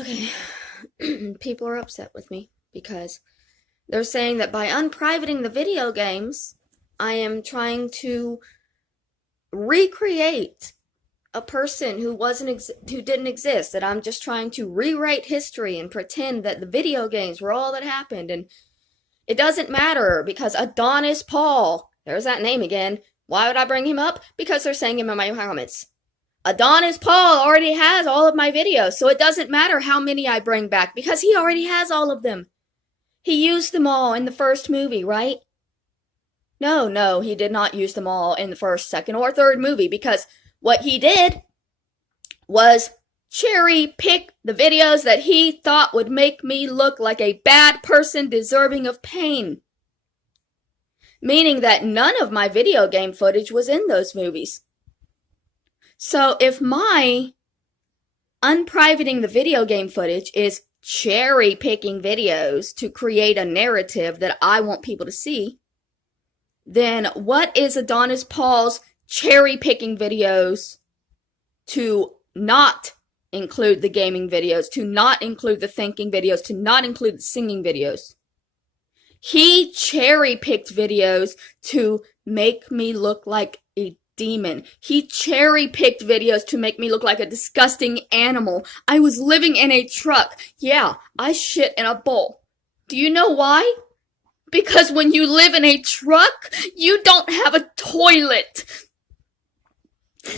Okay, people are upset with me because they're saying that by unprivating the video games, I am trying to recreate a person who didn't exist, that I'm just trying to rewrite history and pretend that the video games were all that happened, and it doesn't matter because Adonis Paul, there's that name again. Why would I bring him up? Because they're saying him in my comments. Adonis Paul already has all of my videos, so it doesn't matter how many I bring back because he already has all of them. He used them all in the first movie, right? No, he did not use them all in the first, second, or third movie because what he did was cherry pick the videos that he thought would make me look like a bad person deserving of pain. Meaning that none of my video game footage was in those movies. So if my unprivating the video game footage is cherry picking videos to create a narrative that I want people to see, then what is Adonis Paul's cherry picking videos to not include the gaming videos, to not include the thinking videos, to not include the singing videos? He cherry picked videos to make me look like a demon. He cherry picked videos to make me look like a disgusting animal. I was living in a truck. Yeah, I shit in a bowl. Do you know why? Because when you live in a truck, you don't have a toilet.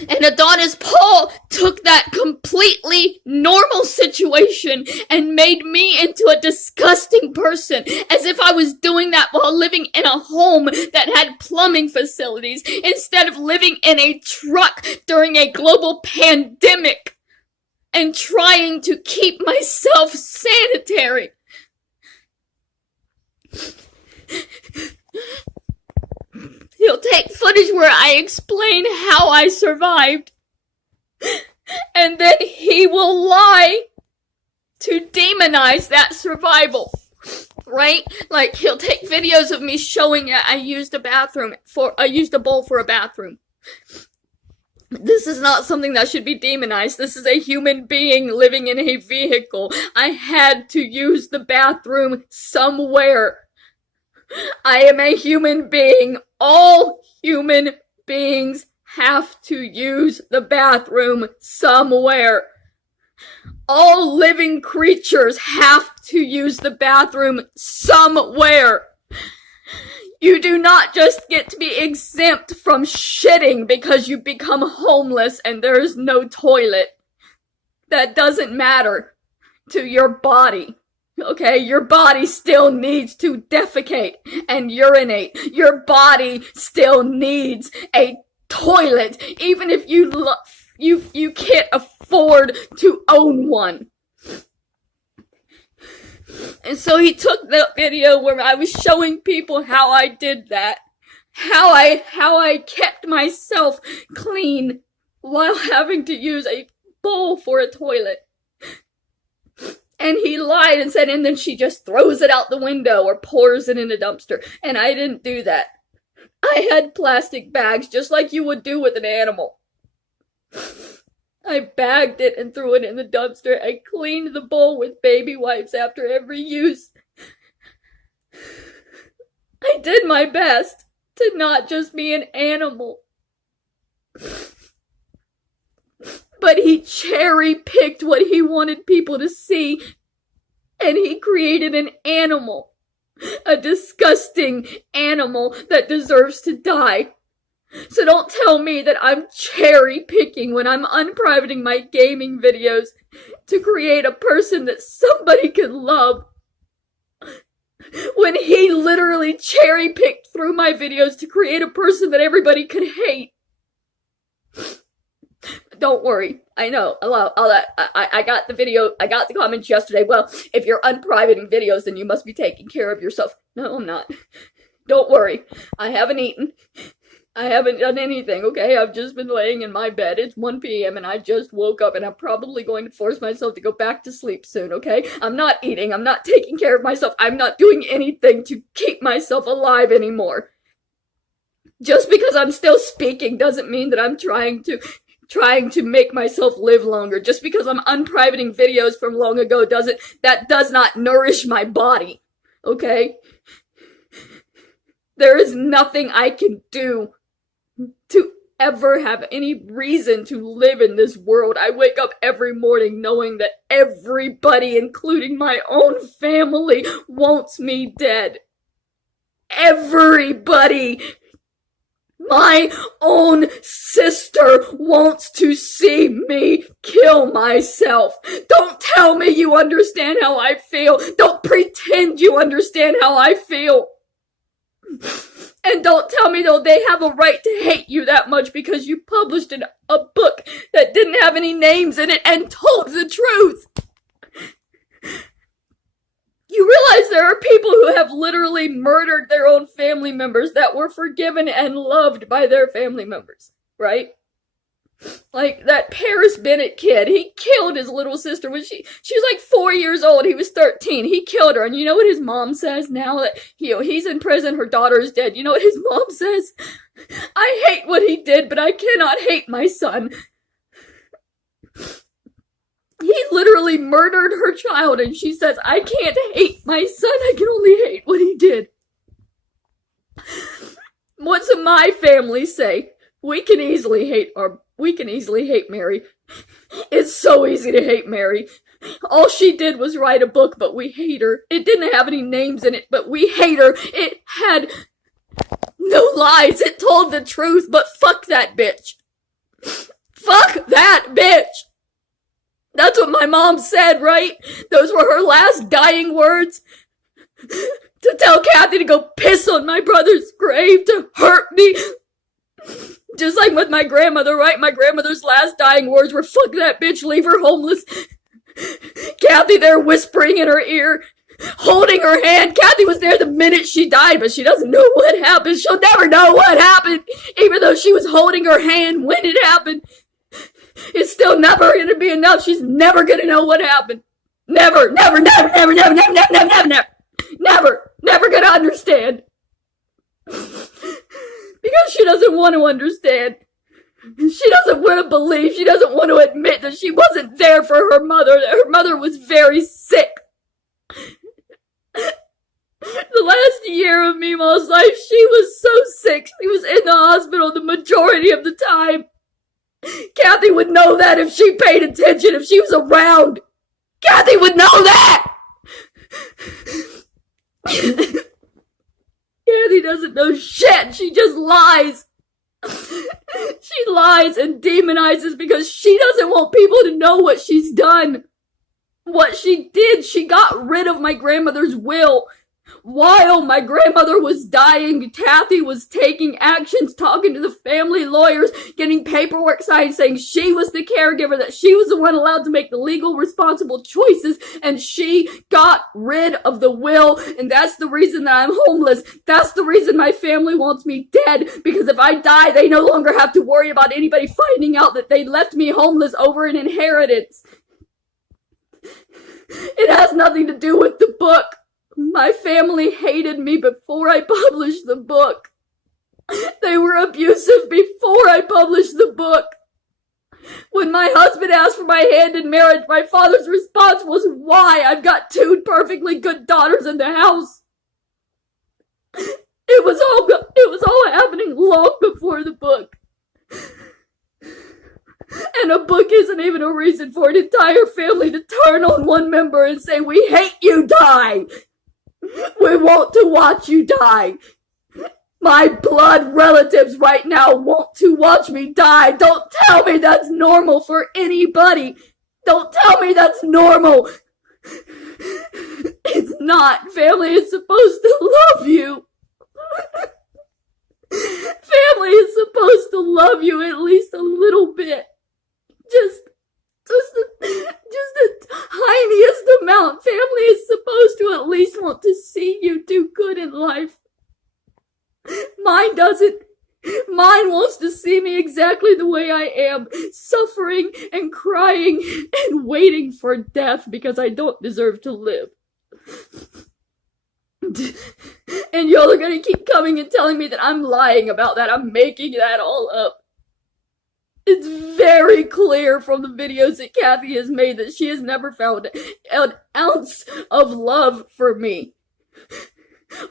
And Adonis Paul took that completely normal situation and made me into a disgusting person, as if I was doing that while living in a home that had plumbing facilities, instead of living in a truck during a global pandemic and trying to keep myself sanitary. He'll take footage where I explain how I survived, and then he will lie to demonize that survival, right? Like, he'll take videos of me showing that I used a bowl for a bathroom. This is not something that should be demonized. This is a human being living in a vehicle. I had to use the bathroom somewhere. I am a human being. All human beings have to use the bathroom somewhere. All living creatures have to use the bathroom somewhere. You do not just get to be exempt from shitting because you become homeless and there is no toilet. That doesn't matter to your body. Okay, your body still needs to defecate and urinate. Your body still needs a toilet, even if you can't afford to own one. And so he took that video where I was showing people how I did that, how I kept myself clean while having to use a bowl for a toilet. And he lied and said, and then she just throws it out the window or pours it in a dumpster. And I didn't do that. I had plastic bags just like you would do with an animal. I bagged it and threw it in the dumpster. I cleaned the bowl with baby wipes after every use. I did my best to not just be an animal. But he cherry-picked what he wanted people to see, and he created an animal. A disgusting animal that deserves to die. So don't tell me that I'm cherry-picking when I'm unprivating my gaming videos to create a person that somebody could love. When he literally cherry-picked through my videos to create a person that everybody could hate. Don't worry. I know. I got the video. I got the comments yesterday. Well, if you're unprivating videos, then you must be taking care of yourself. No, I'm not. Don't worry. I haven't eaten. I haven't done anything, okay? I've just been laying in my bed. It's 1 p.m. and I just woke up and I'm probably going to force myself to go back to sleep soon, okay? I'm not eating. I'm not taking care of myself. I'm not doing anything to keep myself alive anymore. Just because I'm still speaking doesn't mean that I'm trying trying to make myself live longer. Just because I'm unprivating videos from long ago that does not nourish my body. Okay? There is nothing I can do to ever have any reason to live in this world. I wake up every morning knowing that everybody, including my own family, wants me dead. Everybody! My own sister wants to see me kill myself. Don't tell me you understand how I feel. Don't pretend you understand how I feel. And don't tell me, though, they have a right to hate you that much because you published a book that didn't have any names in it and told the truth. You realize there are people who have literally murdered their own family members that were forgiven and loved by their family members, right? Like that Paris Bennett kid, he killed his little sister when she was like 4 years old. He was 13. He killed her. And you know what his mom says now that he's in prison, her daughter is dead? You know what his mom says? I hate what he did, but I cannot hate my son. He literally murdered her child, and she says, I can't hate my son, I can only hate what he did. What's my family say? We can easily hate Mary. It's so easy to hate Mary. All she did was write a book, but we hate her. It didn't have any names in it, but we hate her. It had no lies. It told the truth, but fuck that bitch. Fuck that bitch. That's what my mom said, right? Those were her last dying words. To tell Kathy to go piss on my brother's grave, to hurt me. Just like with my grandmother, right? My grandmother's last dying words were, fuck that bitch, leave her homeless. Kathy there whispering in her ear, holding her hand. Kathy was there the minute she died, but she doesn't know what happened. She'll never know what happened, even though she was holding her hand when it happened. It's still never gonna be enough. She's never gonna know what happened. Never gonna understand. Because she doesn't want to understand. She doesn't want to believe. She doesn't want to admit that she wasn't there for her mother, that her mother was very sick. The last year of Mima's life, she was so sick. She was in the hospital the majority of the time. Kathy would know that if she paid attention, if she was around. Kathy would know that! Kathy doesn't know shit. She just lies. She lies and demonizes because she doesn't want people to know what she's done. What she did, she got rid of my grandmother's will. While my grandmother was dying, Kathy was taking actions, talking to the family lawyers, getting paperwork signed saying she was the caregiver, that she was the one allowed to make the legal responsible choices, and she got rid of the will, and that's the reason that I'm homeless. That's the reason my family wants me dead, because if I die, they no longer have to worry about anybody finding out that they left me homeless over an inheritance. It has nothing to do with the book. My family hated me before I published the book. They were abusive before I published the book. When my husband asked for my hand in marriage, my father's response was, why? I've got 2 perfectly good daughters in the house. It was all happening long before the book. And a book isn't even a reason for an entire family to turn on one member and say, we hate you, die. We want to watch you die. My blood relatives right now want to watch me die. Don't tell me that's normal for anybody. Don't tell me that's normal. It's not. Family is supposed to love you. Family is supposed to love you at least a little bit. Just the tiniest amount. Family is supposed to at least want to see you do good in life. Mine doesn't. Mine wants to see me exactly the way I am, suffering and crying and waiting for death because I don't deserve to live. And y'all are gonna keep coming and telling me that I'm lying about that. I'm making that all up. It's very clear from the videos that Kathy has made that she has never found an ounce of love for me.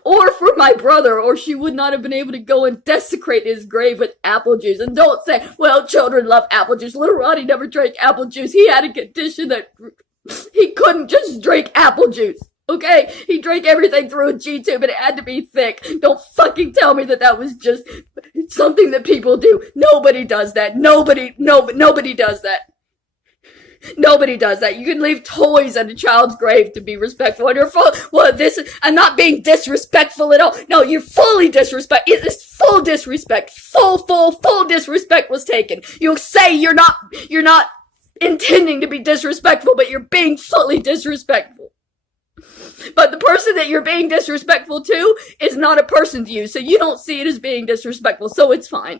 Or for my brother, or she would not have been able to go and desecrate his grave with apple juice. And don't say, well, children love apple juice. Little Ronnie never drank apple juice. He had a condition that he couldn't just drink apple juice. Okay? He drank everything through a G-tube and it had to be thick. Don't fucking tell me that that was just something that people do. Nobody does that. Nobody does that. Nobody does that. You can leave toys at a child's grave to be respectful. And you're I'm not being disrespectful at all. No, you're fully disrespectful. It is full disrespect. Full disrespect was taken. You'll say you're not intending to be disrespectful, but you're being fully disrespectful. But the person that you're being disrespectful to is not a person to you, so you don't see it as being disrespectful, so it's fine.